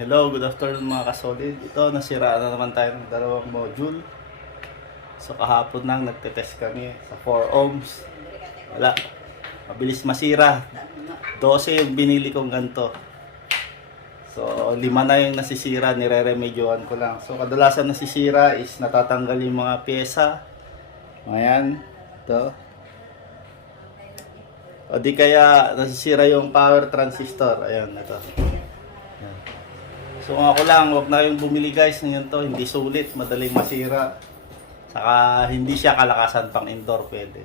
Hello, good afternoon mga kasolid. Ito, nasiraan na naman tayo ng dalawang module. So kahapon lang nagtetest kami sa 4 ohms. Wala. Mabilis masira. 12 yung binili kong ganito. So lima na yung nasisira, nire-remedyohan ko lang. So kadalasan nasisira is natatanggal yung mga pyesa. Ayan. Ito. O di kaya nasisira yung power transistor. Ayan, ito. Ayan. So ako lang, wag na kayong bumili guys ng to, hindi sulit, madaling masira. Saka hindi siya kalakasan pang indoor pwede.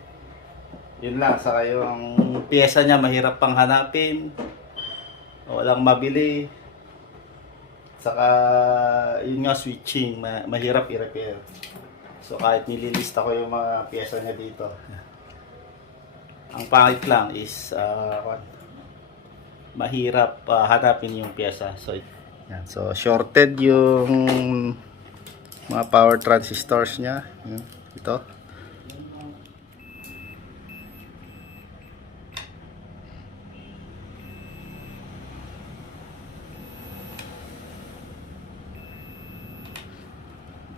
Yun lang, saka yung pyesa niya mahirap pang hanapin. Walang mabili. Saka yun nga switching, ma- mahirap i-repair. So kahit nililista ko yung mga pyesa niya dito. Ang pangit lang is kwan- mahirap ah, hanapin yung pyesa. So yan. So, shorted yung mga power transistors niya. Ito.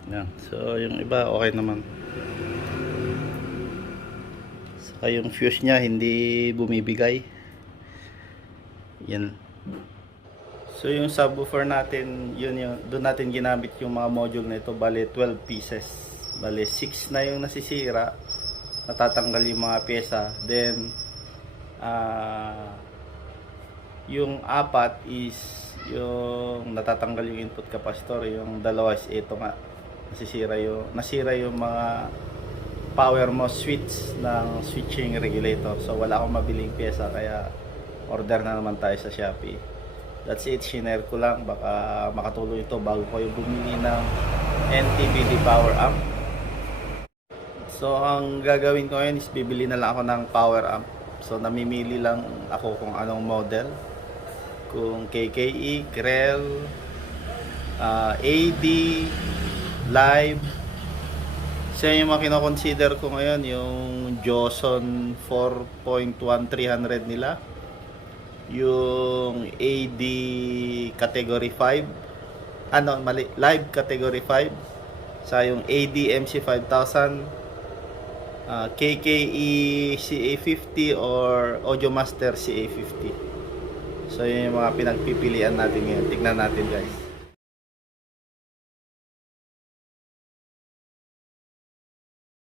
Yan. So, yung iba okay naman. Saka yung fuse niya hindi bumibigay. Yan. So yung subwoofer natin, yun yung doon natin ginamit yung mga module nito, bale 12 pieces. Bale 6 na yung nasisira. Natatanggal yung mga pyesa. Then ah yung apat is yung natatanggal yung input capacitor, yung dalawa is ito nga. Nasisira yung nasira yung mga power mo switch ng switching regulator. So wala akong mabiling pyesa kaya order na naman tayo sa Shopee. That's it, shinare ko lang. Baka makatulong ito bago kayo bumili ng NTBD power amp. So, ang gagawin ko ngayon is bibili na lang ako ng power amp. So, namimili lang ako kung anong model. Kung KKE, Krell, ah, AD, Live. So, yung mga kinoconsider ko ngayon, yung Joson 4.1300 nila yung AD category 5 ano mali. Live category 5 sa yung AD MC 5000 uh, KKE CA50 or Audio Master CA50 so yun yung mga pinagpipilian natin ngayon. Tignan natin guys